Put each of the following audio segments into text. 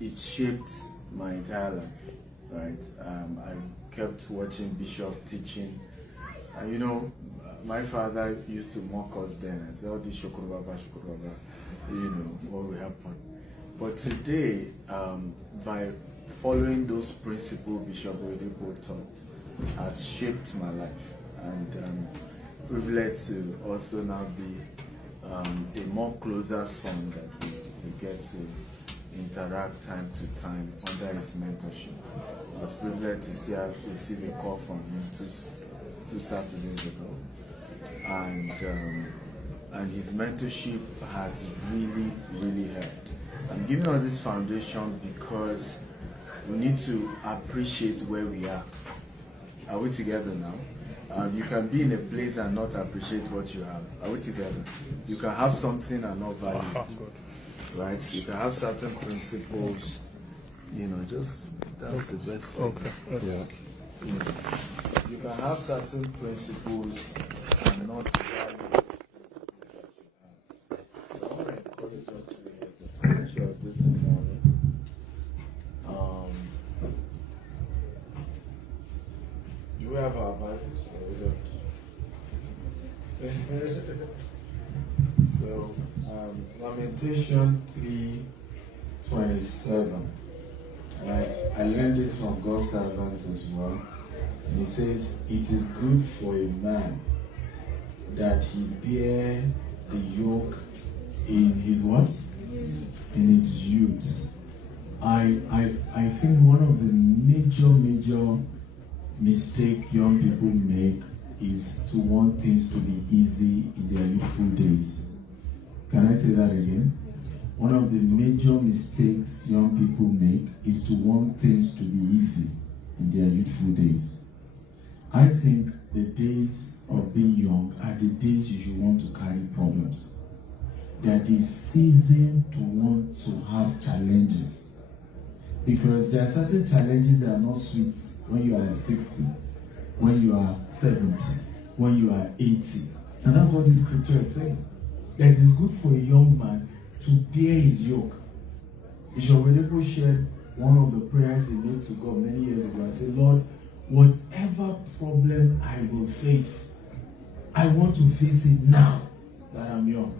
it shaped my entire life, right? I kept watching Bishop teaching. And you know, my father used to mock us then and say, oh, this Shukurubaba, you know, what will happen. But today, by following those principles Bishop Oedipo taught, has shaped my life. And privileged to also now be a more closer son that we get to interact time to time under his mentorship. I was privileged to see I received a call from him two Saturdays ago, and his mentorship has really helped. I'm giving us this foundation because we need to appreciate where we are. Are we together now? You can be in a place and not appreciate what you have. Are we together? You can have something and not value it. Right? You can have certain principles, you know, just that's the best way. Yeah. You know, you can have certain principles and not value it. I want to encourage us to share this morning. Do we have our Bibles or we don't? So, Lamentation 3:27. I learned this from God's servant as well. And he says, it is good for a man that he bear the yoke in his what? In his youth. I think one of the major mistake young people make is to want things to be easy in their youthful days. Can I say that again? One of the major mistakes young people make is to want things to be easy in their youthful days. I think the days of being young are the days you should want to carry problems. They are the season to want to have challenges. Because there are certain challenges that are not sweet when you are 60, when you are 70, when you are 80. And that's what this scripture is saying. That it is good for a young man to bear his yoke. Bishop Oedipo shared one of the prayers he made to God many years ago and said, Lord, whatever problem I will face, I want to face it now that I'm young.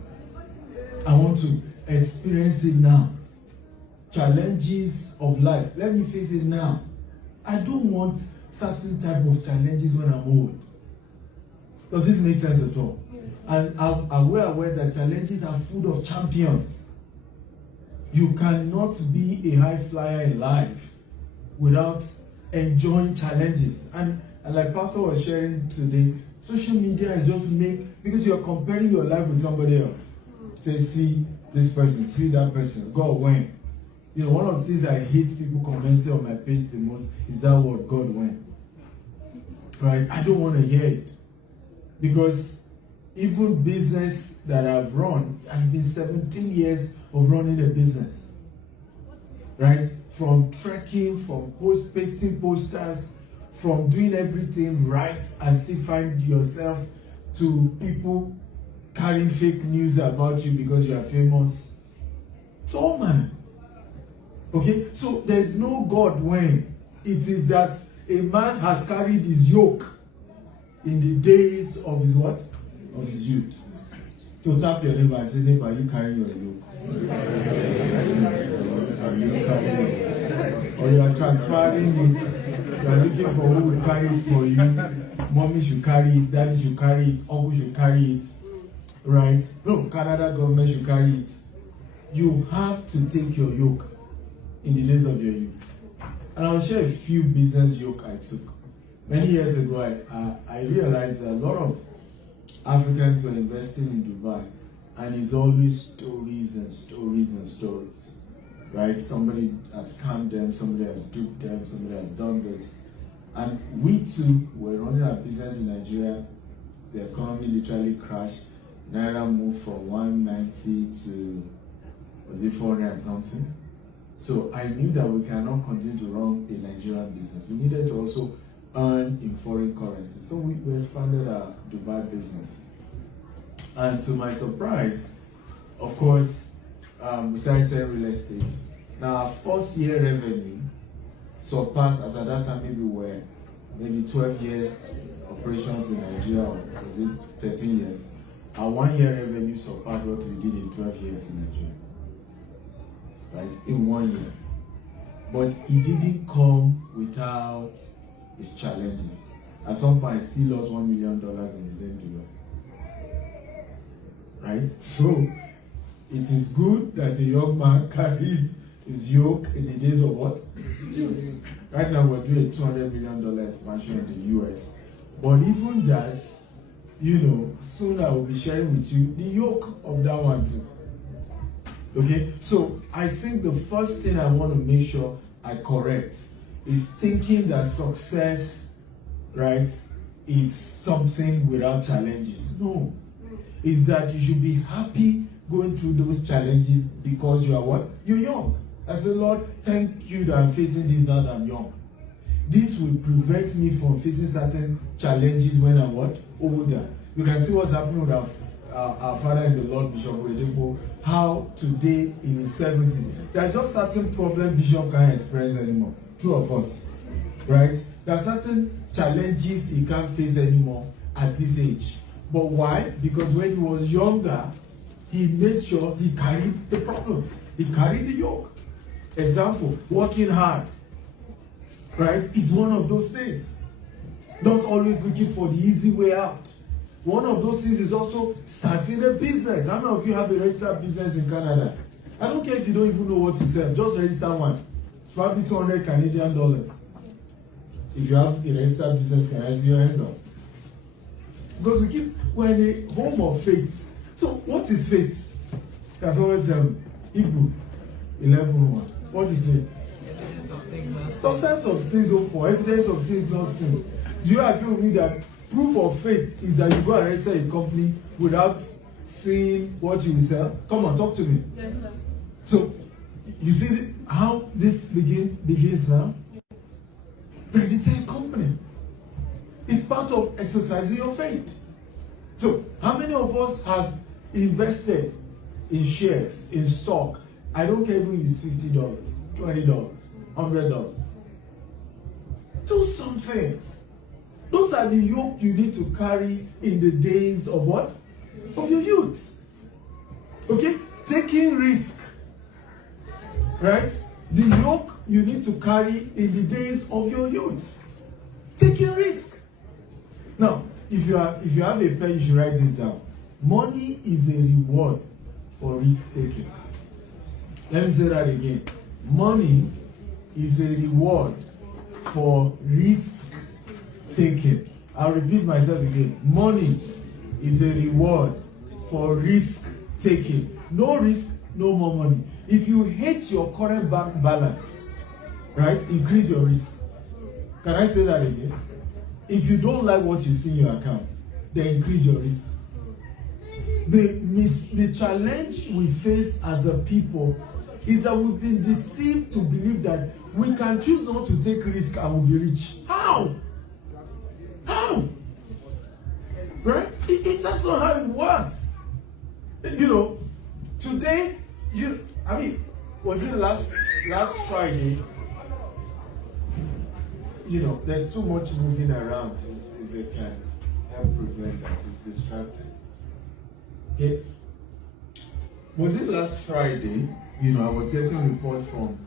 I want to experience it now. Challenges of life, let me face it now. I don't want certain type of challenges when I'm old. Does this make sense at all? And I'm aware that challenges are full of champions. You cannot be a high flyer in life without enjoying challenges. And like Pastor was sharing today, social media is just because you're comparing your life with somebody else. Say, see this person, see that person, God when. You know, one of the things I hate people commenting on my page the most is that word, God when. Right? I don't want to hear it. Because even business that I've run, I've been 17 years of running a business. Right? From trekking, from pasting posters, from doing everything right and still find yourself to people carrying fake news about you because you are famous. So man. Okay? So there's no God when. It is that a man has carried his yoke in the days of his what? Of his youth. So tap your neighbor and say, neighbor, you carry your yoke. Or you are transferring it. You are looking for who will carry it for you. Mommy should carry it, daddy should carry it, uncle should carry it. Right? No, Canada government should carry it. You have to take your yoke in the days of your youth. And I'll share a few business yoke I took. Many years ago, I realized that a lot of Africans were investing in Dubai, and it's always stories and stories and stories, right? Somebody has scammed them, somebody has duped them, somebody has done this. And we too were running our business in Nigeria. The economy literally crashed. Naira moved from 190 to, was it 400 and something? So I knew that we cannot continue to run a Nigerian business. We needed to also earn in foreign currency. So we expanded our Dubai business. And to my surprise, of course, we started selling real estate. Now, our first year revenue surpassed, as at that time, maybe 12 years operations in Nigeria, or was it 13 years? Our 1 year revenue surpassed what we did in 12 years in Nigeria. Right? In 1 year. But it didn't come without its challenges. At some point, I still lost $1 million in the same period. Right? So, it is good that a young man carries his yoke in the days of what? Right now, we're doing a $200 million expansion in the US. But even that, soon I will be sharing with you the yoke of that one too. Okay? So, I think the first thing I want to make sure I correct is thinking that success, right, is something without challenges. No. Is that you should be happy going through those challenges because you are what? You're young. I say, Lord, thank you that I'm facing this now that I'm young. This will prevent me from facing certain challenges when I'm what? Older. You can see what's happening with our father in the Lord, Bishop Oyedepo, how today in his 70s, there are just certain problems Bishop can't experience anymore. Two of us. Right? There are certain challenges he can't face anymore at this age. But why? Because when he was younger, he made sure he carried the problems. He carried the yoke. Example, working hard, right, is one of those things. Not always looking for the easy way out. One of those things is also starting a business. How many of you have a registered business in Canada? I don't care if you don't even know what to sell. Just register one. It's probably 200 Canadian dollars. If you have a registered business, can I see your hands up? Because we're in a home of faith. So what is faith? Can someone tell me? Hebrew 11:1. What is faith? Evidence of things not seen. Substance of things hoped for, evidence of things not seen. Do you agree with me that proof of faith is that you go and register a company without seeing what you will sell? Come on, talk to me. Yes, sir. So, you see how this begins now? Register a company. It's part of exercising your faith. So, how many of us have invested in shares, in stock? I don't care even if it's $50, $20, $100. Do something. Those are the yoke you need to carry in the days of what? Of your youth. Okay? Taking risk. Right? The yoke you need to carry in the days of your youth. Taking risk. Now, if you have a pen, you should write this down. Money is a reward for risk taking. Let me say that again. Money is a reward for risk taking. I'll repeat myself again. Money is a reward for risk taking. No risk, no more money. If you hate your current bank balance, right, increase your risk. Can I say that again? If you don't like what you see in your account, then increase your risk. The challenge we face as a people is that we've been deceived to believe that we can choose not to take risk and we'll be rich. How? How? Right? That's not how it works. Today, was it last Friday? There's too much moving around if they can help prevent that. It's distracting. Okay? Was it last Friday? I was getting a report from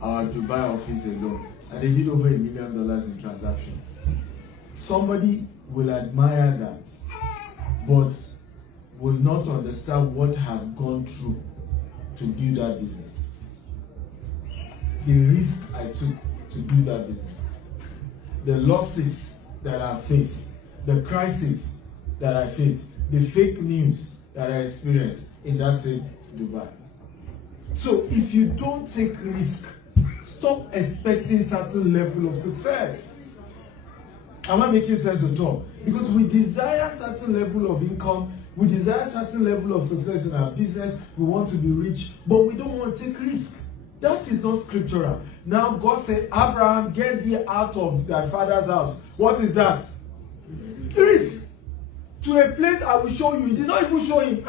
our Dubai office alone, and they did over $1 million in transaction. Somebody will admire that, but will not understand what have gone through to build that business. The risk I took to build that business. The losses that I faced. The crisis that I faced. The fake news that I experienced in that same Dubai. So if you don't take risk, stop expecting certain level of success. Am I making sense at all? Because we desire certain level of income, we desire certain level of success in our business, we want to be rich, but we don't want to take risk. That is not scriptural. Now God said, Abraham, get thee out of thy father's house. What is that? Risk. To a place I will show you. He did not even show him.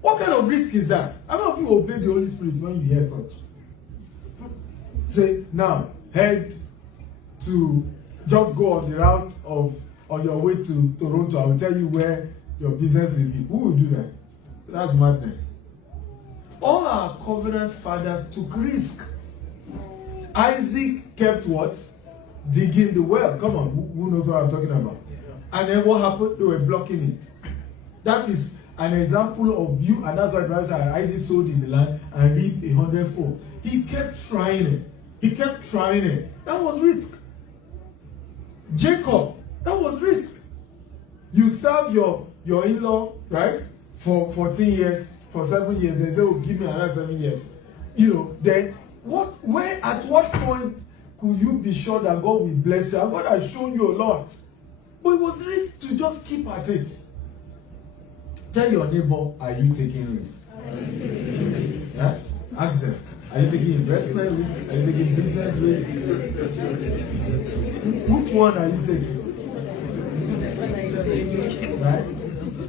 What kind of risk is that? How many of you obey the Holy Spirit when you hear such? say, now, head to, just go on the route of, on your way to Toronto. I will tell you where your business will be. Who will do that? That's madness. All our covenant fathers took risk. Isaac kept what? Digging the well. Come on, who knows what I'm talking about? And then what happened? They were blocking it. That is an example of you, and that's why Bible said Isaac sowed in the land and reaped 100-fold. He kept trying it. He kept trying it. That was risk. Jacob, that was risk. You serve your in-law, right, for 14 years, for 7 years. They say, oh, give me another 7 years. You know, then at what point could you be sure that God will bless you? And God has shown you a lot. But it was risk to just keep at it. Tell your neighbor, are you taking risk? Yeah? Ask them, are you taking investment risk? Are you taking business risk? Which one are you taking? Right?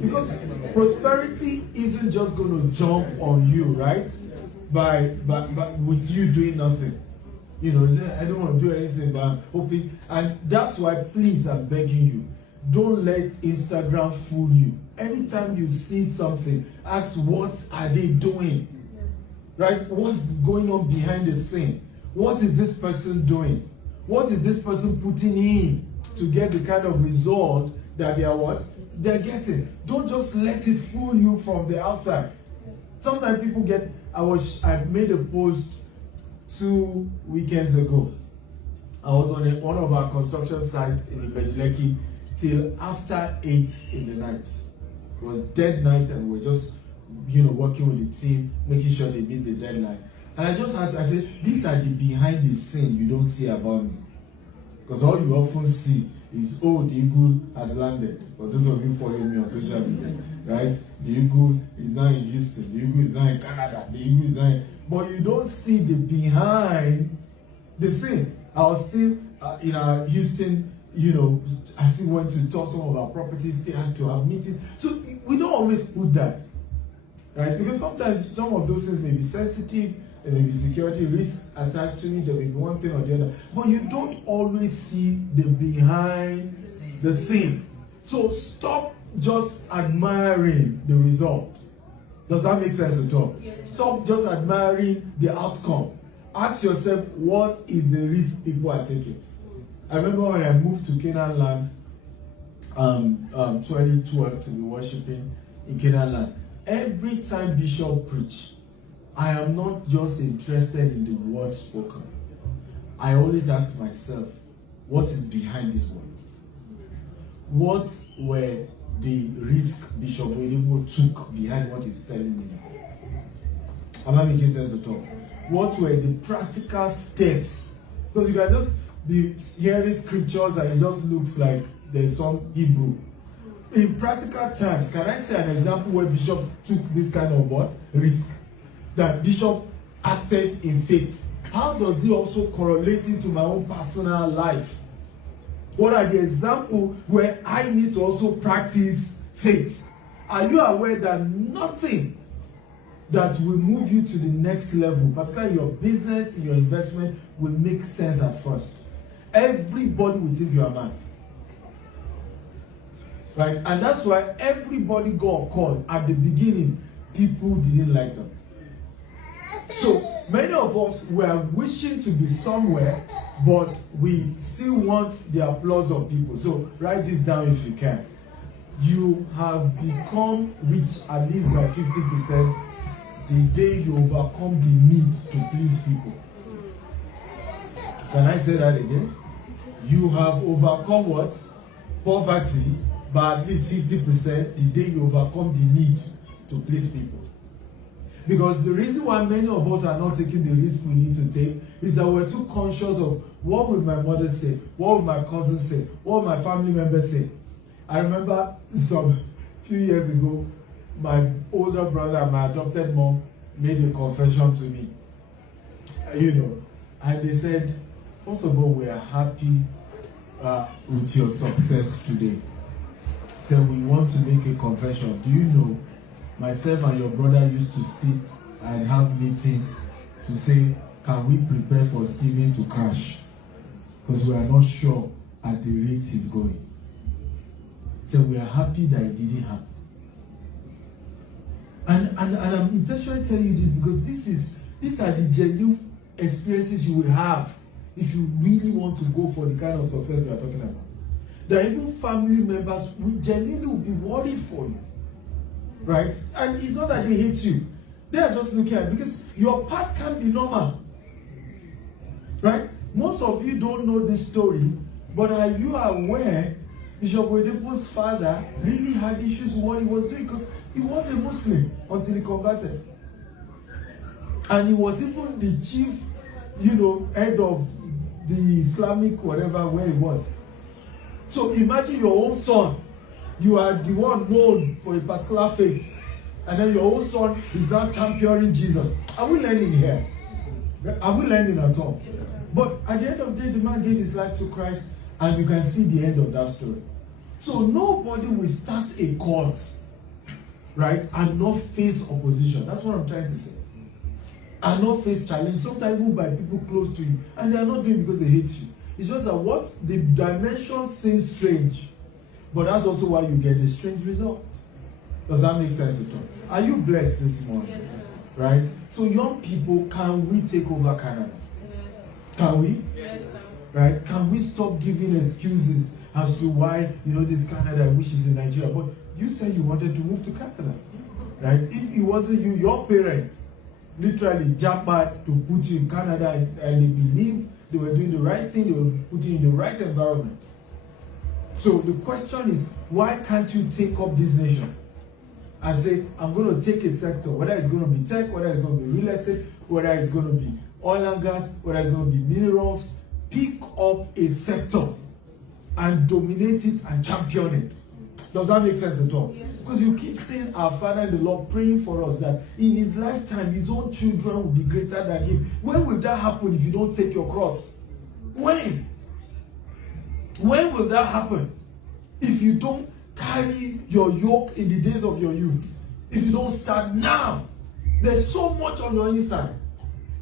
Because prosperity isn't just going to jump on you, right? By with you doing nothing. You know, I don't want to do anything, but I'm hoping. And that's why, please, I'm begging you, don't let Instagram fool you. Anytime you see something, ask, what are they doing? Right? What's going on behind the scene? What is this person doing? What is this person putting in to get the kind of result that they are what? They're getting. Don't just let it fool you from the outside. Sometimes people get, I made a post 2 weekends ago. I was on one of our construction sites in Ibejuleki till after 8 in the night. It was dead night, and we were just, working with the team, making sure they meet the deadline. And I said, these are the behind the scene you don't see about me. Because all you often see is, oh, the eagle has landed. For those of you following me on social media, right? The eagle is now in Houston. The eagle is now in Canada. The eagle is now in... But you don't see the behind the scene. I was still in our Houston, I still went to tour some of our properties, still had to have meetings. So we don't always put that, right? Because sometimes some of those things may be sensitive, there may be security risks attached to it, there may be one thing or the other. But you don't always see the behind the scene. So stop just admiring the result. Does that make sense at all? Yes. Stop just admiring the outcome. Ask yourself, what is the risk people are taking? I remember when I moved to Canaan land, 2012, to be worshiping in Canaan land. Every time Bishop preach, I am not just interested in the word spoken. I always ask myself, what is behind this word? What were the risk Bishop Oedibo took behind what he's telling me? Am I making sense at all? What were the practical steps? Because you can just be hearing scriptures and it just looks like there's some Hebrew. In practical terms, can I say an example where Bishop took this kind of what? Risk. That Bishop acted in faith. How does he also correlate into my own personal life? What are the examples where I need to also practice faith? Are you aware that nothing that will move you to the next level, particularly your business, your investment, will make sense at first? Everybody will think you are mad. Right? And that's why everybody got called at the beginning. People didn't like them. So many of us were wishing to be somewhere, but we still want the applause of people. So write this down if you can. You have become rich at least by 50% the day you overcome the need to please people. Can I say that again? You have overcome what? Poverty by at least 50% the day you overcome the need to please people. Because the reason why many of us are not taking the risk we need to take is that we're too conscious of what would my mother say, what would my cousin say, what would my family members say. I remember some few years ago, my older brother and my adopted mom made a confession to me. And they said, first of all, we are happy with your success today. So we want to make a confession. Do you know, myself and your brother used to sit and have meeting to say, can we prepare for Stephen to crash? Because we are not sure at the rate he's going. So we are happy that it didn't happen. And I'm intentionally telling you this because these are the genuine experiences you will have if you really want to go for the kind of success we are talking about. That even family members will genuinely be worried for you. Right? And it's not that they hate you. They are just looking at it because your path can't be normal. Right? Most of you don't know this story, but are you aware Bishop Oyedepo's father really had issues with what he was doing because he was a Muslim until he converted. And he was even the chief, head of the Islamic whatever where he was. So imagine your own son. You are the one known for a particular faith. And then your own son is now championing Jesus. Are we learning here? Are we learning at all? But at the end of the day, the man gave his life to Christ, and you can see the end of that story. So nobody will start a cause, right, and not face opposition. That's what I'm trying to say. And not face challenge, sometimes even by people close to you. And they are not doing it because they hate you. It's just that what the dimension seems strange, but that's also why you get a strange result. Does that make sense at all? Are you blessed this morning? Yes. Right? So young people, can we take over Canada? Yes. Can we? Yes. Right? Can we stop giving excuses as to why, this Canada, which is in Nigeria, but you said you wanted to move to Canada. Right? If it wasn't you, your parents literally jackpot to put you in Canada and they believe they were doing the right thing, they were putting you in the right environment. So the question is, why can't you take up this nation and say, I'm going to take a sector, whether it's going to be tech, whether it's going to be real estate, whether it's going to be oil and gas, whether it's going to be minerals, pick up a sector and dominate it and champion it. Does that make sense at all? Yes. Because you keep saying our Father in the Lord praying for us that in his lifetime, his own children will be greater than him. When will that happen if you don't take your cross? When? When will that happen? If you don't carry your yoke in the days of your youth. If you don't start now. There's so much on your inside.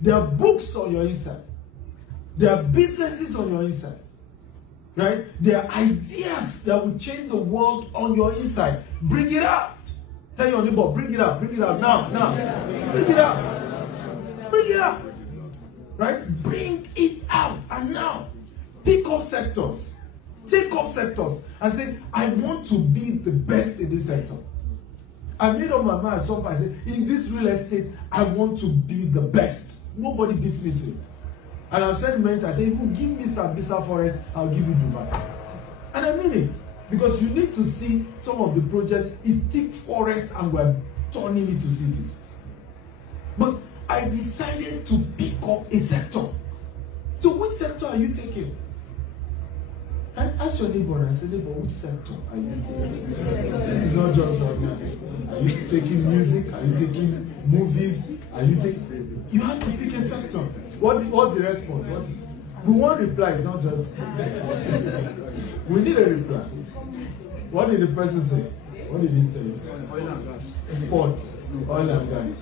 There are books on your inside. There are businesses on your inside. Right? There are ideas that will change the world on your inside. Bring it out. Tell your neighbor, bring it out. Bring it out now. Bring it out. Bring it out. Right? Bring it out. And now, pick up sectors. Take up sectors and say, I want to be the best in this sector. I made up my mind at some point. I said, in this real estate, I want to be the best. Nobody beats me to it. And I've said many times, I say, even give me Sambisa Forest, I'll give you Dubai. And I mean it. Because you need to see some of the projects, it's thick forest and we're turning it to cities. But I decided to pick up a sector. So which sector are you taking? And ask your neighbor and say, neighbor, which sector are you taking? This is not just right. Are you taking music? Are you taking movies? Are you taking... You have to pick a sector. What's the response? We want reply, not just... We need a reply. What did the person say? What did he say? Oil and gas. Sport. Oil and gas.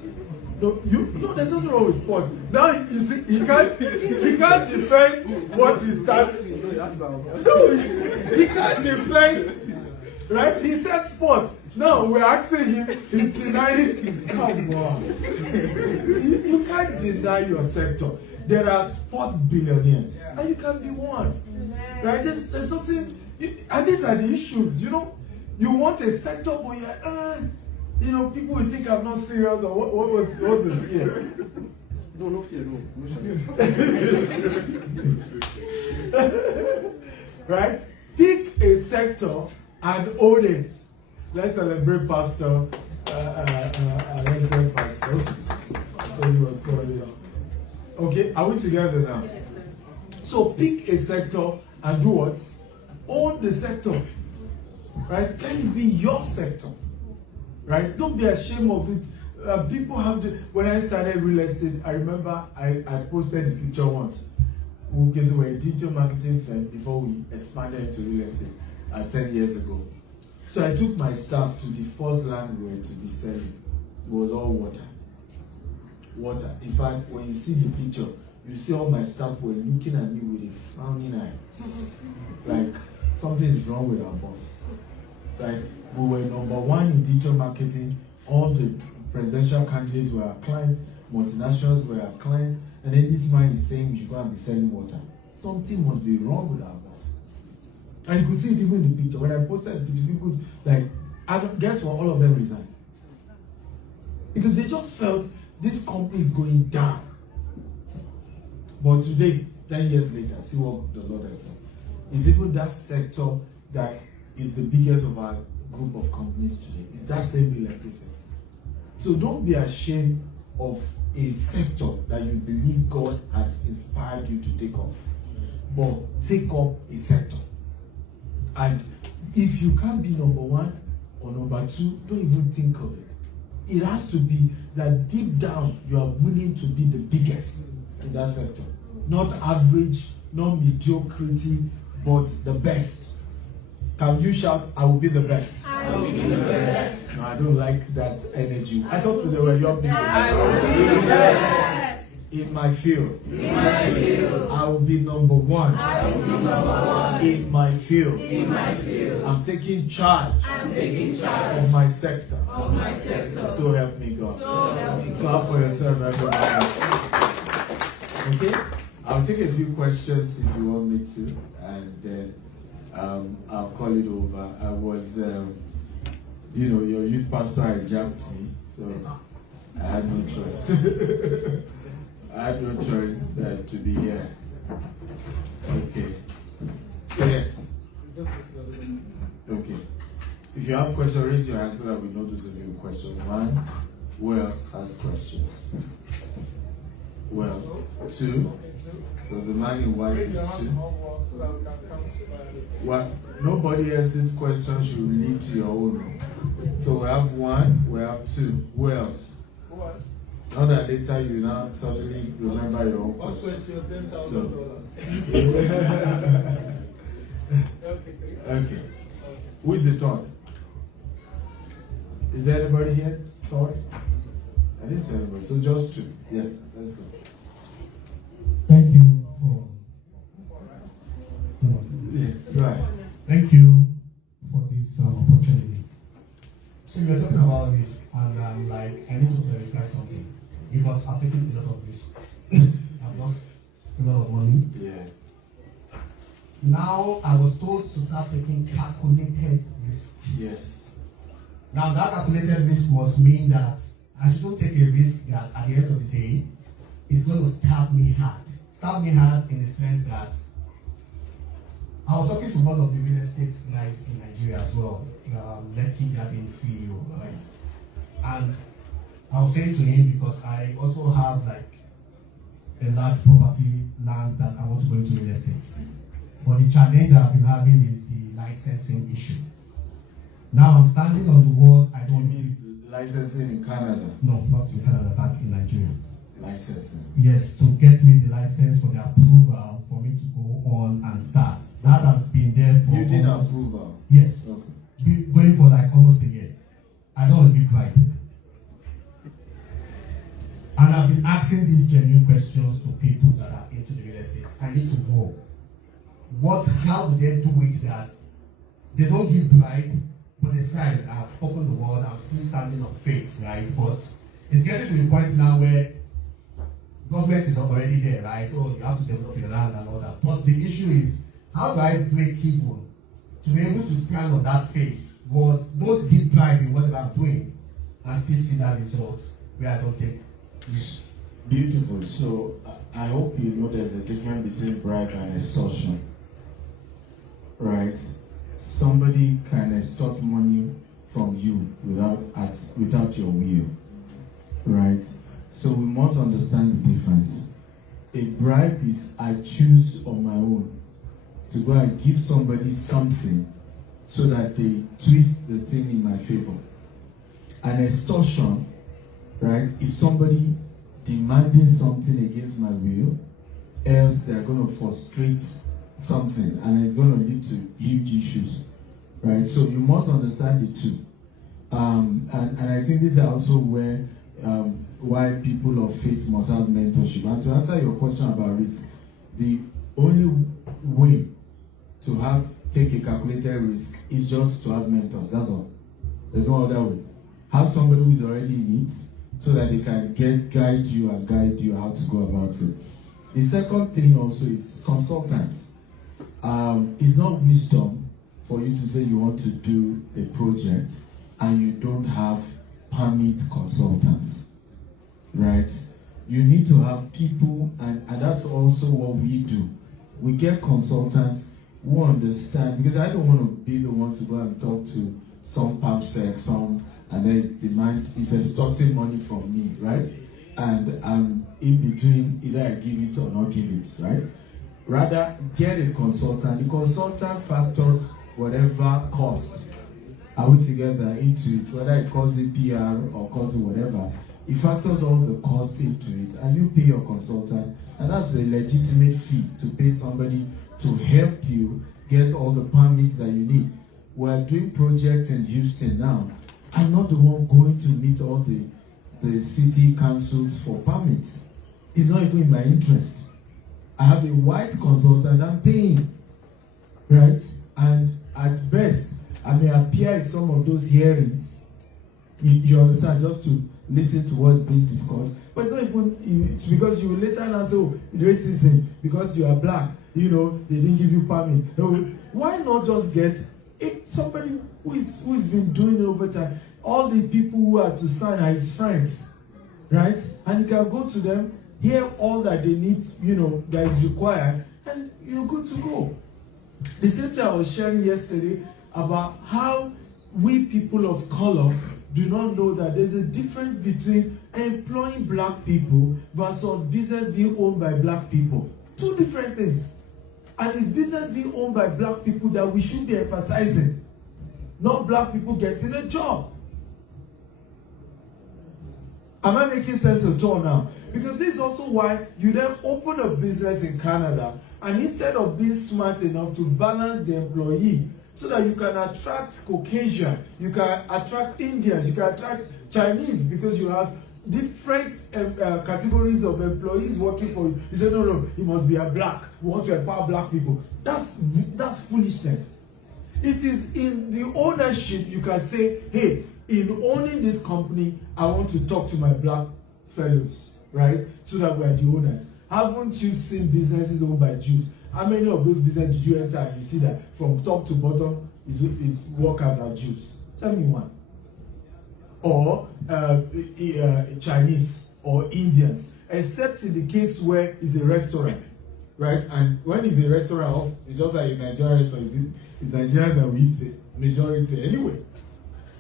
No, there's nothing wrong with sport. Now you see, he can't defend what he starts. No, he can't defend. Right? He said sport. Now we're asking him, he's denying. Come on. You can't deny your sector. There are sports billionaires, and you can be one. Right? There's something, and these are the issues. You want a sector, but you're people will think I'm not serious, or what's the fear? No fear, no. Right? Pick a sector and own it. Let's celebrate Pastor. Let's get Pastor. He was calling. Okay, are we together now? So pick a sector and do what? Own the sector. Right? Let it be your sector. Right? Don't be ashamed of it. People have to. When I started real estate, I remember I posted a picture once. Because we were a digital marketing firm before we expanded to real estate 10 years ago. So I took my staff to the first land we were to be selling. It was all water. Water. In fact, when you see the picture, you see all my staff were looking at me with a frowning eye. Like, something is wrong with our boss. Like, we were number one in digital marketing. All the presidential candidates were our clients. Multinationals were our clients. And then this man is saying we should go and be selling water. Something must be wrong with our boss. And you could see it even in the picture. When I posted the picture, people like, guess what? All of them resigned. Because they just felt this company is going down. But today, 10 years later, see what the Lord has done. It's even that sector that is the biggest of our group of companies today. It's that same real estate sector. So don't be ashamed of a sector that you believe God has inspired you to take up. But take up a sector. And if you can't be number one or number two, don't even think of it. It has to be that deep down you are willing to be the biggest in that sector. Not average, not mediocrity, but the best. Can you shout, I will be the best? I will be the best. No, I don't like that energy. I thought they were young people. I will be the best. In my field. In my field. I will be number one. I will be number one. In my field. In my field. I'm taking charge. I'm taking charge of my sector. of my sector. So help me God. So help me God. Clap for yourself, everybody. Okay? I'll take a few questions if you want me to, and then I'll call it over. I was, your youth pastor hijacked me, so I had no choice. I had no choice to be here. Okay. So yes. Okay. If you have questions, raise your hand so that we know those of you with question. One. Who else has questions? Who else? Two. So the man in white is two. What? Nobody else's question should lead to your own. So we have one, we have two. Who else? Not that later you now suddenly remember your own question. So. Okay. Who is the third? Is there anybody here? Third? I didn't say anybody. So just two. Yes, let's go. Thank you for. Yes, go ahead. Thank you for this opportunity. So we are talking about this, and I'm like, I need to clarify something because I've taken a lot of risk. I've lost a lot of money. Yeah. Now I was told to start taking calculated risk. Yes. Now that calculated risk must mean that I shouldn't take a risk that at the end of the day it's going to stab me hard. Stab me hard in the sense that I was talking to one of the real estate guys in Nigeria as well, Lekki Gabin CEO, right? And I was saying to him because I also have like a large property land that I want to go into real estate. But the challenge that I've been having is the licensing issue. Now I'm standing on the wall. I don't mean licensing in Canada? No, not in Canada, back in Nigeria. Licensing? Yes, to get me the license for the approval for me to go on and start. That has been there for. You did approval? Yes. Okay. Going for like almost a year. I don't want to be bribe. And I've been asking these genuine questions to people that are into the real estate. I need to know how do they do it that they don't give bribe, but they say I've opened the world, I'm still standing on faith, right? But it's getting to the point now where government is already there, right? Oh, you have to develop your land and all that. But the issue is, how do I break even to be able to stand on that faith, but don't give bribe in whatever I'm doing and still see that result where I don't take risk? Beautiful. So I hope you know there's a difference between bribe and extortion. Right? Somebody can extort money from you without your will. Right? So we must understand the difference. A bribe is I choose on my own to go and give somebody something so that they twist the thing in my favor. An extortion, right, is somebody demanding something against my will, else they're going to frustrate something and it's going to lead to huge issues, right? So you must understand the two. And I think this is also where why people of faith must have mentorship. And to answer your question about risk, the only way to take a calculated risk is just to have mentors. That's all. There's no other way. Have somebody who is already in it so that they can guide you how to go about it. The second thing also is consultants. It's not wisdom for you to say you want to do a project and you don't have permit consultants, right? You need to have people, and that's also what we do. We get consultants who understand, because I don't want to be the one to go and talk to some PAMSEC, and then it's extorting money from me, right? And I'm in between, either I give it or not give it, right? Rather, get a consultant. The consultant factors whatever cost are we together into it, whether it costs it PR or costs it whatever. It factors all the cost into it, and you pay your consultant, and that's a legitimate fee to pay somebody to help you get all the permits that you need. We're doing projects in Houston now. I'm not the one going to meet all the city councils for permits. It's not even in my interest. I have a white consultant I'm paying, right? And at best, I may appear in some of those hearings, you understand, just to listen to what's being discussed. But it's not even, it's because you will later now say, oh, racism, because you are black, they didn't give you permit. Why not just get somebody who's been doing it over time? All the people who are to sign are his friends, right? And you can go to them, hear all that they need, that is required, and you're good to go. The same thing I was sharing yesterday about how we people of color do not know that there's a difference between employing black people versus business being owned by black people. Two different things. And it's business being owned by black people that we should be emphasizing, not black people getting a job. Am I making sense at all now? Because this is also why you then open a business in Canada, and instead of being smart enough to balance the employee so that you can attract Caucasian, you can attract Indians, you can attract Chinese, because you have different categories of employees working for you. You say, no, he must be a black. We want to empower black people. That's foolishness. It is in the ownership you can say, hey, in owning this company, I want to talk to my black fellows, right? So that we are the owners. Haven't you seen businesses owned by Jews? How many of those businesses did you enter and you see that from top to bottom is workers are Jews? Tell me one. Or Chinese or Indians, except in the case where it's a restaurant, right? And when it's a restaurant, it's just like a Nigerian restaurant. It's Nigerians that we eat the majority anyway,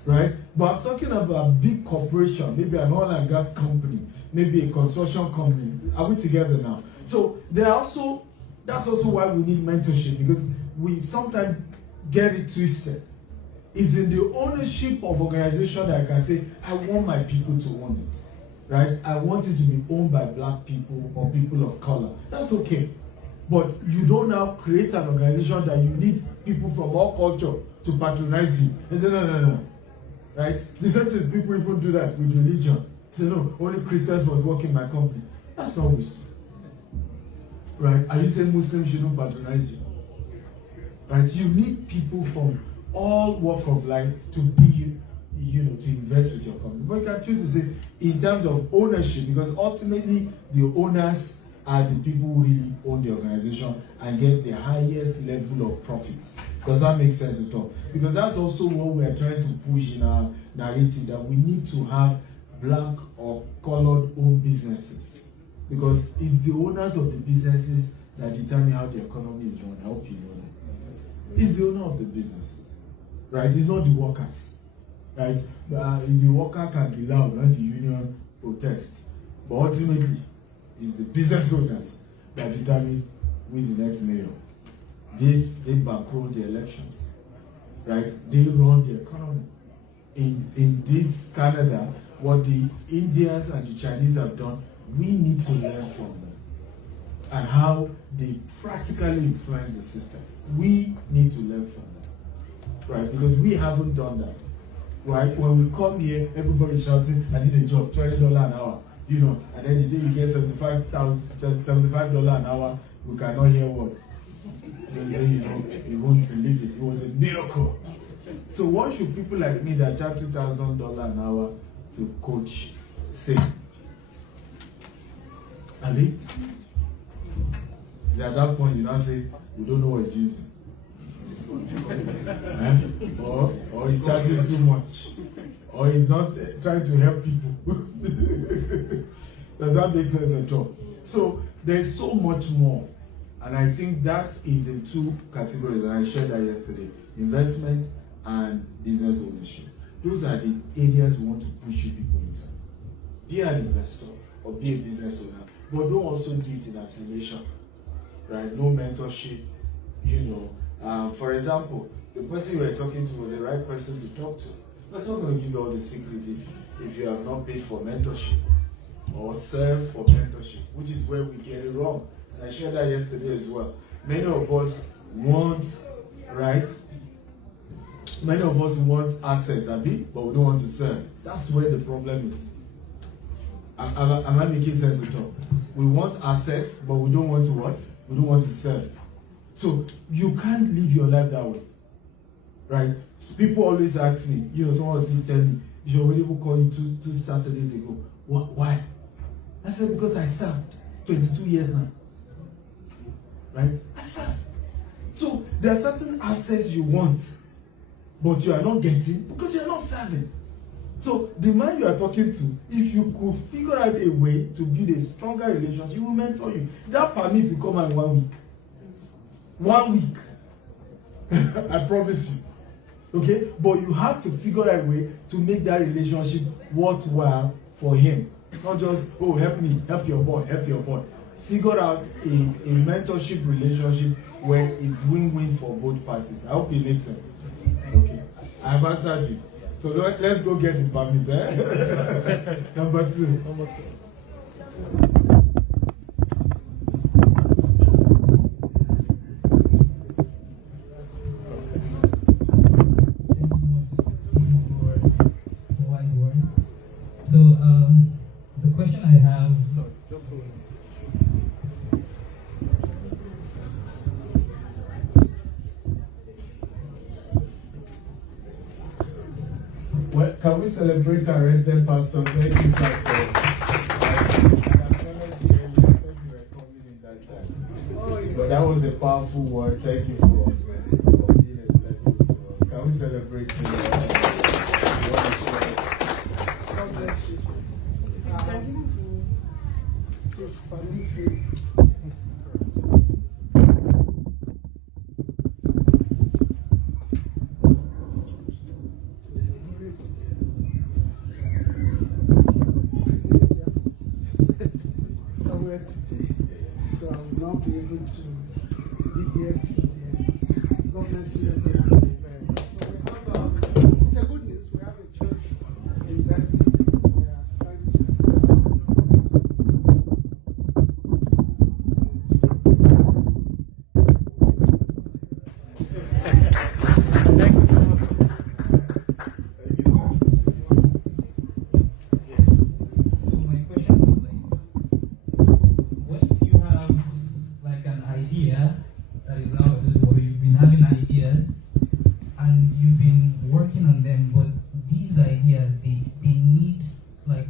right? But I'm talking about a big corporation, maybe an oil and gas company, maybe a construction company. Are we together now? So that's also why we need mentorship, because we sometimes get it twisted. It's in the ownership of organization that I can say, I want my people to own it, right? I want it to be owned by black people or people of color. That's okay. But you don't now create an organization that you need people from all culture to patronize you. They say, no. Right? The same thing, people even do that with religion. Say, no, only Christians must work in my company. That's not wisdom. Right? Are you saying Muslims shouldn't patronize you? Right? You need people from all walk of life to be, to invest with your company. But you can choose to say, in terms of ownership, because ultimately the owners are the people who really own the organization and get the highest level of profit. Does that make sense at all? Because that's also what we are trying to push in our narrative, that we need to have black or colored owned businesses. Because it's the owners of the businesses that determine how the economy is run. I hope you know that. It's the owner of the businesses, right? It's not the workers, right? The worker can be loud when the union protest, but ultimately, it's the business owners that determine who is the next mayor. They bankroll the elections, right? They run the economy. In this Canada, what the Indians and the Chinese have done, we need to learn from them and how they practically influence the system. We need to learn from them, right? Because we haven't done that, right? When we come here, everybody's shouting, I need a job, $20 an hour. you know, and then the day you get $75 an hour, we cannot hear what. You know, you won't believe it. It was a miracle. So what should people like me that charge $2,000 an hour to coach say? Ali? At that point, you now say, we don't know what he's using. Or he's charging too much. Or he's not trying to help people. Does that make sense at all? So there's so much more. And I think that is in two categories, and I shared that yesterday. Investment and business ownership. Those are the areas we want to push you people into. Be an investor or be a business owner, but don't also do it in isolation. Right? No mentorship, you know. For example, the person you were talking to was the right person to talk to. But I'm not going to give you all the secrets if you have not paid for mentorship or serve for mentorship, which is where we get it wrong. And I shared that yesterday as well. Many of us want, right? Many of us want access, but we don't want to serve. That's where the problem is. Am I making sense at all? We want access, but we don't want to what? We don't want to serve. So you can't live your life that way, right? So people always ask me, you know, someone will tell me, your wedding will call you two Saturdays ago. Why? I said, because I served 22 years now, right? I served. So there are certain assets you want, but you are not getting because you are not serving. So the man you are talking to, if you could figure out a way to build a stronger relationship, he will mentor you. That permit will come out in 1 week. 1 week. I promise you. Okay? But you have to figure out a way to make that relationship worthwhile for him. Not just, oh, help me, help your boy, help your boy. Figure out a mentorship relationship where it's win-win for both parties. I hope it makes sense. Okay. I have answered you. So let's go get the permit. Number two. Well, can we celebrate our resident pastor? Thank you, sir, for but that was a powerful word. Thank you for being a blessing to us. Can we celebrate him? God bless you. Please permit me. Today, so I will not be able to be here till the end. God bless you everyone. So it's a good news. We have a church in Berkeley. We are trying Thank you so much. So my question is like, what if you have like an idea that is out of this world, you've been having ideas and you've been working on them, but these ideas, they need like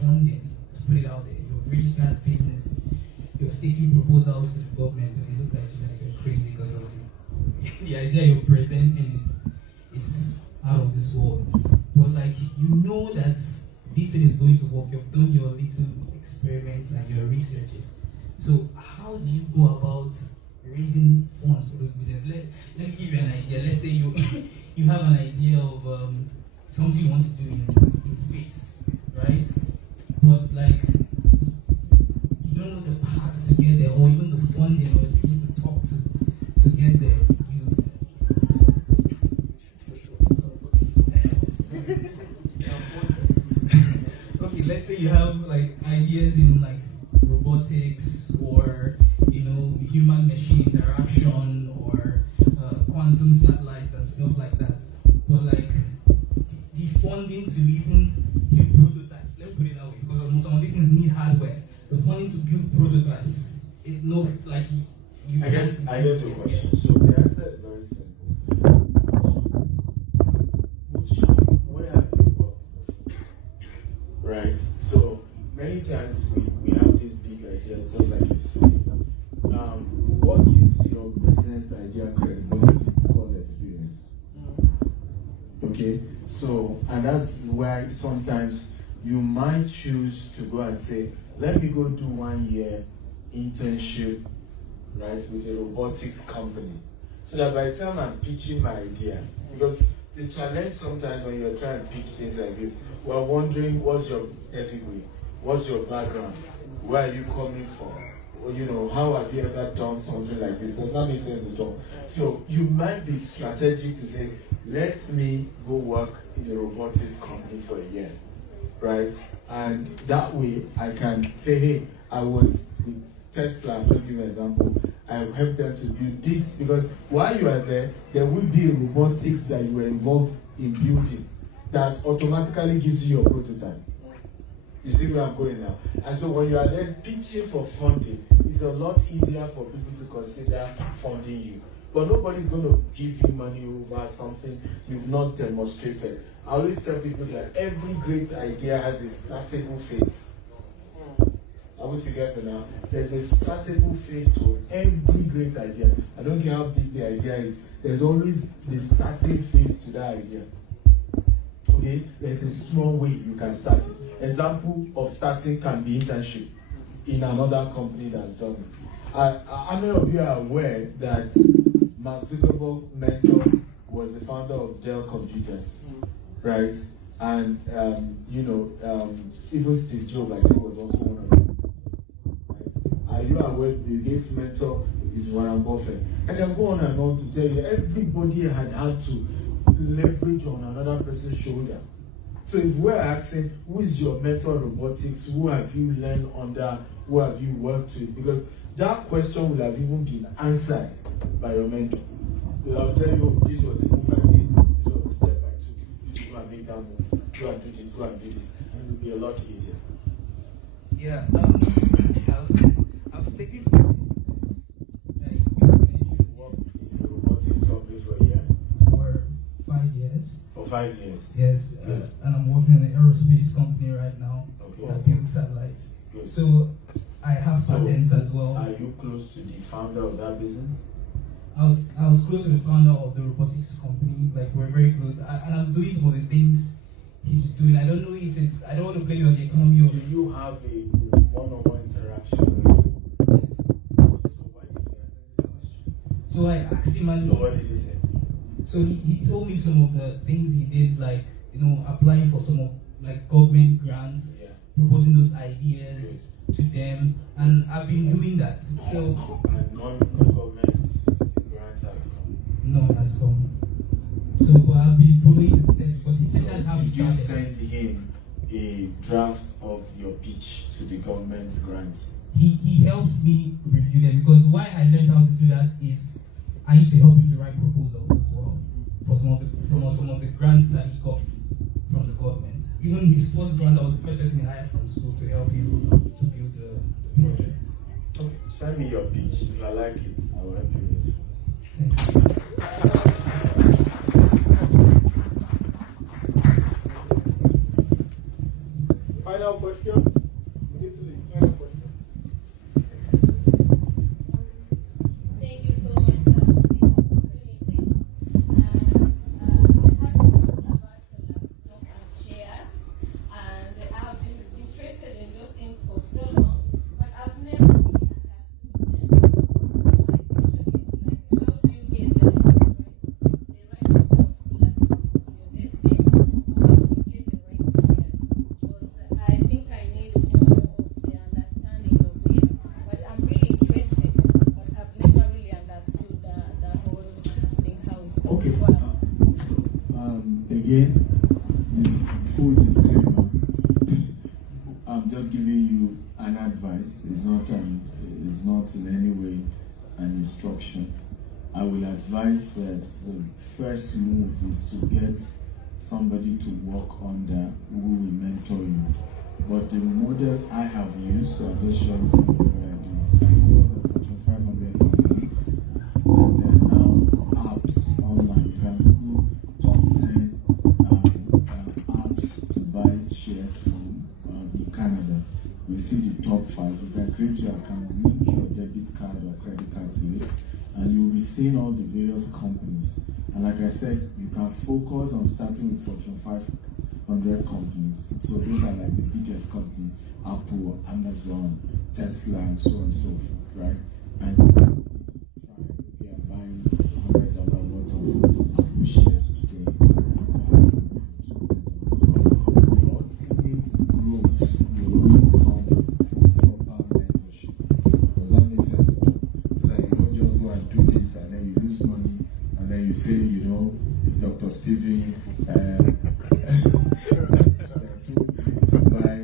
funding to put it out there. You've registered businesses, you've taken proposals to the government, and they look at you like you're crazy because of the idea you're presenting is out of this world. But like, you know that this thing is going to work. You've done your little experiments and your researches. So how do you go about raising funds for those businesses? Let me give you an idea. Let's say you you have an idea of something you want to do in space, right? But like, you don't know the paths to get there, or even the funding or the people to talk to get there. Okay, let's say you have like ideas in like robotics or human machine interaction or quantum satellites and stuff like that. But like the funding to even do prototypes, let me put it that way, because some of these things need no, like you I get your question. So the answer is very simple. Where have you worked before? Right? So many times we have these big ideas, just like you say. What gives your business idea credibility is called experience. Okay? So, and that's why sometimes you might choose to go and say, let me go do 1 year internship, right, with a robotics company. So that by the time I'm pitching my idea, because the challenge sometimes when you're trying to pitch things like this, we're wondering what's your pedigree, what's your background, where are you coming from, or, you know, how have you ever done something like this? Does that make sense at all? So you might be strategic to say, let me go work in a robotics company for a year, right? And that way I can say, hey, I was with Tesla, just give an example, I helped them to build this, because while you are there will be robotics that you were involved in building that automatically gives you your prototype. You see where I'm going now? And so when you are then pitching for funding, it's a lot easier for people to consider funding you. But nobody's going to give you money over something you've not demonstrated. I always tell people that every great idea has a startable phase. Are we together now? There's a startable phase to every great idea. I don't care how big the idea is. There's always the starting phase to that idea. Okay? There's a small way you can start it. Example of starting can be internship in another company that does it. How many of you are aware that Mark Zuckerberg mentor was the founder of Dell Computers, right? And even Steve Jobs, I think, was also one of them. Right? Are you aware Bill Gates' mentor is Warren Buffett? And I go on and on to tell you, everybody had to leverage on another person's shoulder. So if we're asking, who is your mentor in robotics? Who have you learned under? Who have you worked with? Because that question will have even been answered by your mentor. They'll tell you, this was the move I did, this was the step I took. You should go and make that move. Go and do this, go and do this. And it will be a lot easier. Yeah, I've taken some that you mentioned. Worked in a robotics company for a year. For 5 years. For 5 years. Yes, Good. and I'm working in an aerospace company right now Okay. that builds satellites. Good. So I have So, patents as well. Are you close to the founder of that business? I was close to the founder of the robotics company. Like, we're very close, and I'm doing some of the things he's doing. I don't know if it's. I don't want to blame it on the economy of. Do you have a one-on-one interaction with him? So why did you ask him this question? So I asked him, and So what did he say? so he told me some of the things he did, like, applying for some of, like, government grants, Yeah. proposing those ideas to them, and I've been doing that. So And non-government grants has come. no one has come. So but I've been following the steps because he So said that's how he did you started. send him a draft of your pitch to the government grants? He helps me review them, because why I learned how to do that is I used to help him to write proposals as well for some of the grants that he got from the government. Even his first grant, I was the first person he hired from school to help him to build the project. Okay, send me your pitch. If I like it, I will help you respond. Thank you. Final question? We get to the final question. Thank you so much, sir, for this opportunity. I had a lot about stock and shares, and I have been interested in those things for so long, but I've never really understood them. So my question is, like, how do you get the right stocks to invest in? How do you get the right shares? Because I think I need more of the understanding of it, but I'm really interested, but I've never really understood the whole thing, how it Okay. works. Again, this full disclaimer. I'm just giving you an advice. It's not in any way an instruction. I will advise that the first move is to get somebody to work under who will mentor you. But the model I have used, so I'll just show you something where I do this. create your account, link your debit card or credit card to it, and you'll be seeing all the various companies. And like I said, you can focus on starting with Fortune 500 companies. So those are like the biggest companies: Apple, Amazon, Tesla, and so on and so forth, right? And you can try, okay, I'm buying $100 worth of Apple shares today. The ultimate growth will only come from proper mentorship. Does that make sense? So that you don't just go and do this and then you lose money and then you say, you know, it's Dr. Steven. To buy,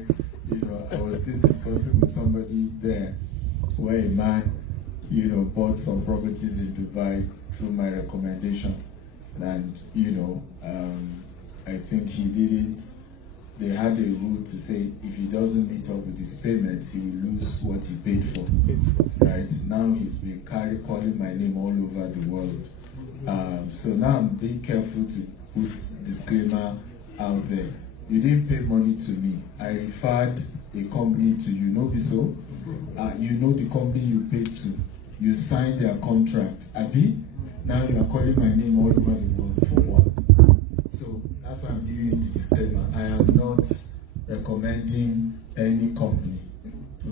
you know, I was still discussing with somebody there where a man, you know, bought some properties in Dubai through my recommendation, and you know, I think he didn't. They had a rule to say if he doesn't meet up with his payments, he will lose what he paid for. Right now, he's been calling my name all over the world. So now I'm being careful to put disclaimer out there. You didn't pay money to me. I referred a company to you. No, be so. You know the company you paid to. You signed their contract. Abi, now you are calling my name all over the world for what? So that's why I'm giving you the disclaimer. I am not recommending any company,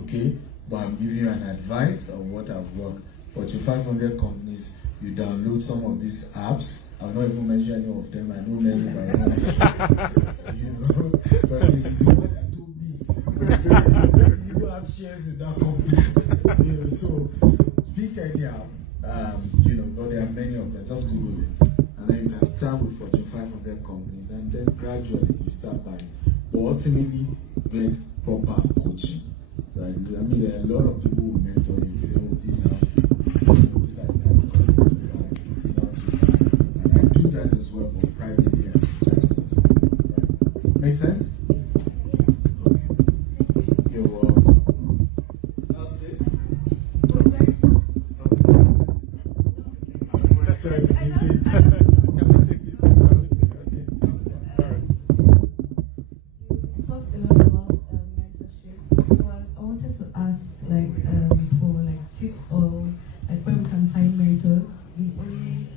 okay? But I'm giving you an advice on what I've worked. Fortune 500 companies, you download some of these apps. I'll not even mention any of them. I know many by now. You know, but it's what that told me. You have shares in that company. You know, so pick any app. You know, but there are many of them. Just Google it. And then you can start with Fortune 500 companies and then gradually you start buying. But ultimately, get proper coaching. Right? I mean, there are a lot of people who mentor you. Say, oh, these are the kind of companies to buy. These are to buy. And I do that as well, but privately and charities as well. Right? Make sense? Okay. You're welcome. That's it. You talked a lot about mentorship, so I wanted to ask, for tips or where we can find mentors. The only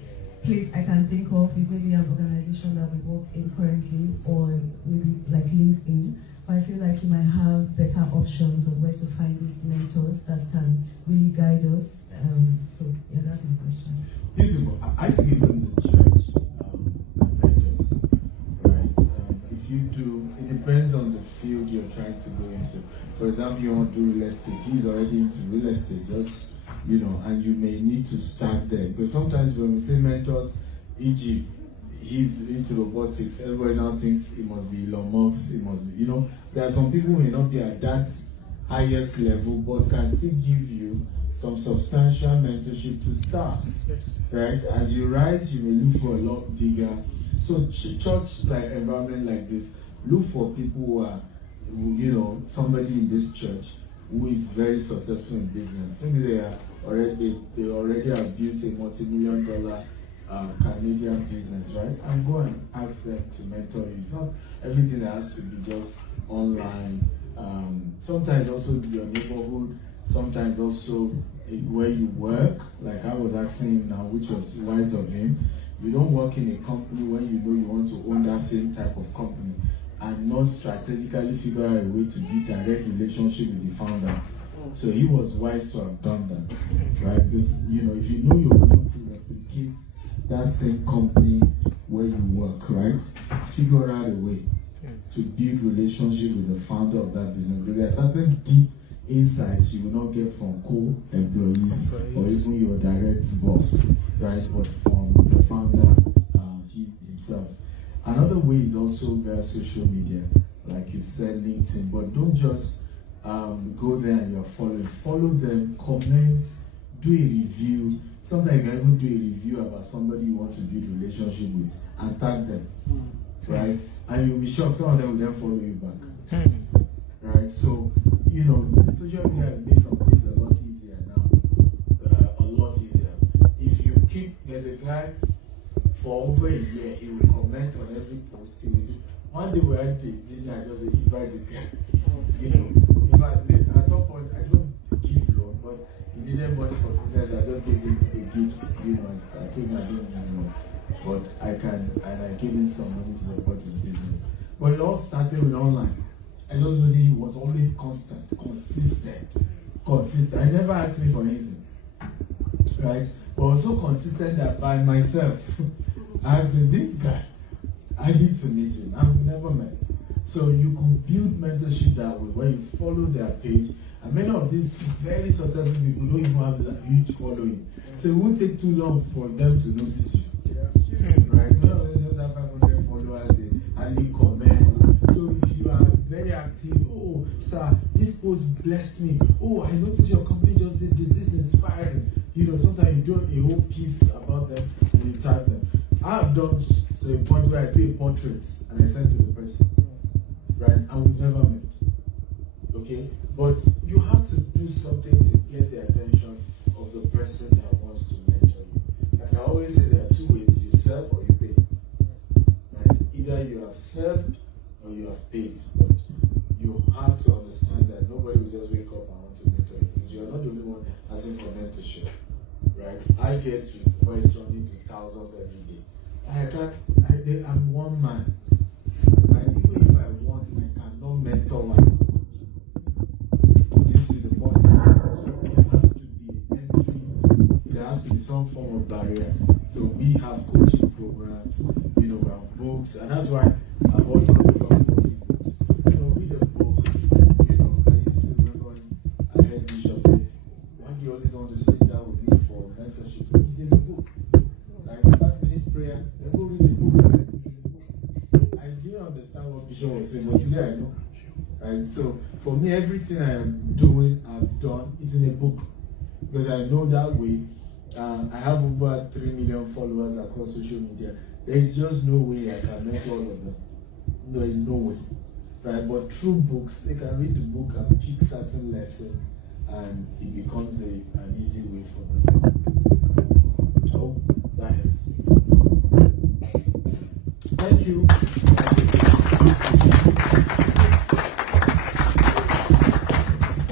place I can think of is maybe an organization that we work in currently, or maybe LinkedIn. But I feel like you might have better options of where to find these mentors that can really guide us. So yeah, that's my question. Beautiful. I think even the church mentors, right? If you do, it depends on the field you're trying to go into. For example, you want to do real estate. He's already into real estate, just, you know, and you may need to start there. Because sometimes when we say mentors, e.g., he's into robotics, everybody now thinks it must be Elon Musk, it must be, you know, there are some people who may not be at that highest level, but can still give you some substantial mentorship to start, right? As you rise, you may look for a lot bigger. So church environment like this, look for people who are, you know, somebody in this church who is very successful in business. Maybe they already have built a multi-million-dollar Canadian business, right? And go and ask them to mentor you. It's not everything that has to be just online. Sometimes also your neighborhood, sometimes also where you work. Like I was asking him now, which was wise of him. You don't work in a company when you know you want to own that same type of company and not strategically figure out a way to build direct relationship with the founder. So he was wise to have done that, right? Because, you know, if you know you want to replicate that same company where you work, right? Figure out a way to build relationship with the founder of that business. Because there are certain deep insights you will not get from co-employees or even your direct boss, right? But from the founder himself. Another way is also via social media, like you said, LinkedIn. But don't just go there and you're following. Follow them, comment, do a review. Sometimes you can even do a review about somebody you want to build a relationship with and tag them, right? And you'll be shocked, some of them will then follow you back, right? So, you know, social media has made some things a lot easier now, a lot easier. If you keep, there's a guy for over a year, he will comment on every post. He will do. One day we had a dinner, I just invite this guy. You know, at some point, I don't but he needed money for business. I just gave him a gift, and I told him I didn't give him, but I gave him some money to support his business. But it all started with online. I just noticed he was always consistent. I never asked me for anything, right? But I was so consistent that by myself, I said, this guy, I need to meet him. I've never met. So you could build mentorship that way, where you follow their page. And many of these very successful people don't even have a huge following. So it won't take too long for them to notice you. Right? Many of them just have 500 followers, they hardly comment. So if you are very active, oh, sir, this post blessed me. Oh, I noticed your company just did this. This is inspiring. Sometimes you do a whole piece about them and you tag them. I have done to a point where I do a portrait and I send to the person. Right? And we've never met. Okay? But you have to do something to get the attention of the person that wants to mentor you. Like I always say, there are two ways: you serve or you pay. Right? Either you have served or you have paid. But you have to understand that nobody will just wake up and want to mentor you, because you are not the only one asking for mentorship. Right? I get requests running to thousands every day. I'm one man. Right? Even if I want, I cannot mentor 1,000. You see the point? So there has to be entry, there has to be some form of barrier. So we have coaching programs, we have books, and that's why I've also over 40 books. Read a book. I used to remember when I heard Bishop say, why do you always want to sit down with me for mentorship? It's in the book. Like 5 minutes prayer, then go read the book. I didn't understand what Bishop was saying, but today I know. Right? So for me, everything I am doing, I've done, is in a book. Because I know that way. I have over 3 million followers across social media. There is just no way I can mentor all of them. There is no way. Right? But through books, they can read the book and pick certain lessons, and it becomes an easy way for them. I hope that helps. Thank you.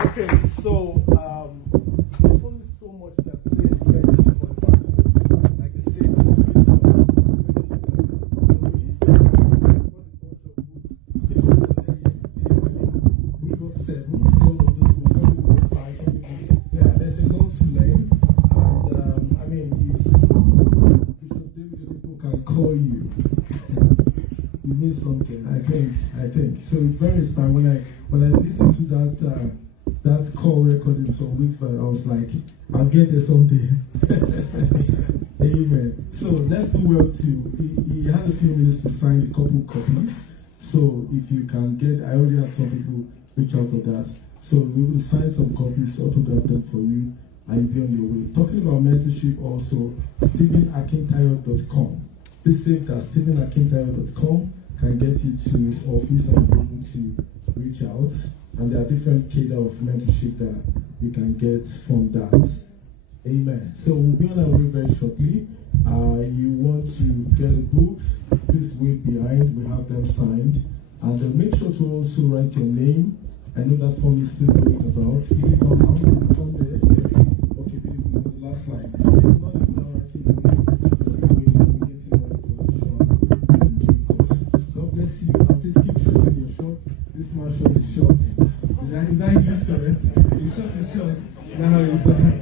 Okay, so there's only so much that says mentorship for the family. Like I said, it's a we got 7, some of those books, some people got 5, some people, yeah, there's a lot to learn. And I mean, if Bishop David Oyedepo can call you, you mean something. I think. So it's very inspiring. When I listen to that call recording some weeks back, I was like, I'll get there someday. Amen. So let's do well too. He had a few minutes to sign a couple copies. So if you can get, I already had some people reach out for that. So we will sign some copies, autograph them for you, and you'll be on your way. Talking about mentorship also, StephenAkintayo.com. Please save that StephenAkintayo.com can get you to his office and be able to reach out. And there are different cadre of mentorship that you can get from that. Amen. So we'll be on our way very shortly. You want to get the books, please wait behind. We have them signed. And make sure to also write your name. I know that form is still going about. Is it on now? Is it on there? Yes. Okay, this is the last line. This is not even writing your name. We're getting more information. God bless you. And please keep shooting your shots. This man shot his shots. Is that English correct? He shot his shots. Now he's Amen.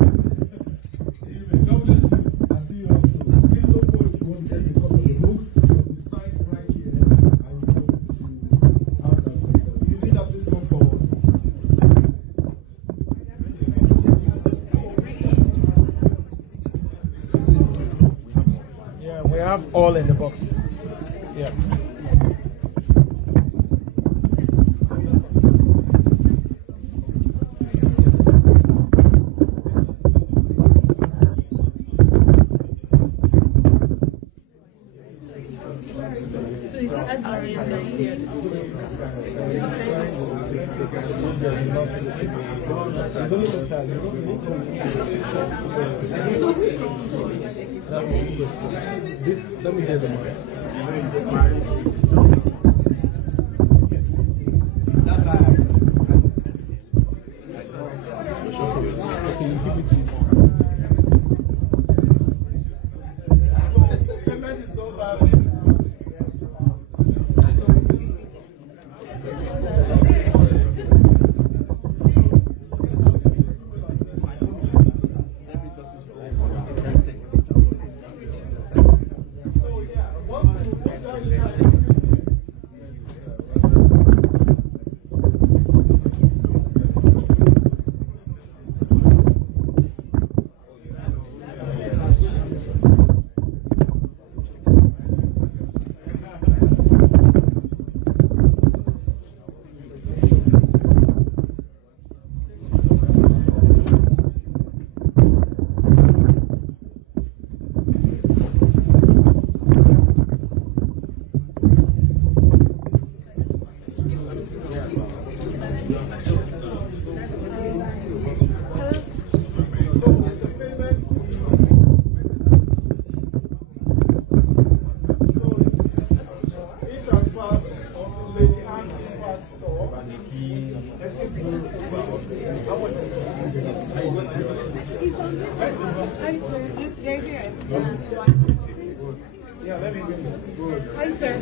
God bless you. I'll see you also. Please don't go if you want to get a copy of the book. The site right here, and you'll be able to have that for yourself. If you need that, please come forward. Yeah, we have all in the box. Yeah. Let me get the mic. That's how Okay, Payment is not valid. Yeah, let me go. Hi, sir.